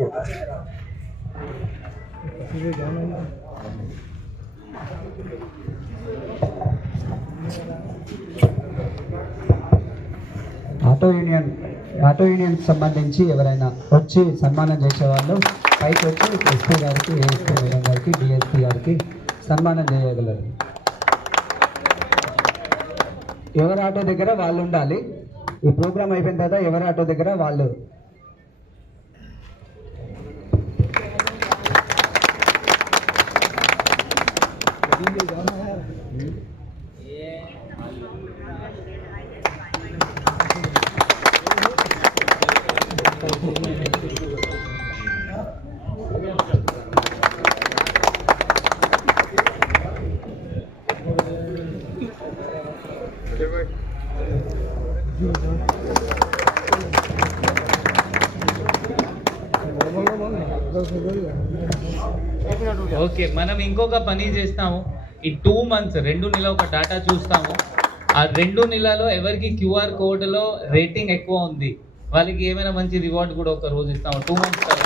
Auto union సంబంధించి ఎవరైనా వచ్చి సన్మానం చేసేవాళ్ళు పైకి వచ్చి ఎస్పీ గారికి, ఏఎస్పీ మేడం గారికి, డిఎస్పీ గారికి సన్మానం చేయగలరు. ఎవరి ఆటో దగ్గర వాళ్ళు ఉండాలి. ఈ ప్రోగ్రామ్ అయిపోయిన తర్వాత ఎవరి ఆటో దగ్గర వాళ్ళు ఓకే, మనం ఇంకొక పని చేస్తాము. ఈ 2 months 2 నెలల ఒక డాటా చూస్తాము. ఆ 2 నెలలలో ఎవరికి క్యూఆర్ కోడ్లో రేటింగ్ ఎక్కువ ఉంది వాళ్ళకి ఏమైనా మంచి రివార్డ్ కూడా ఒక రోజు ఇస్తాము 2 months.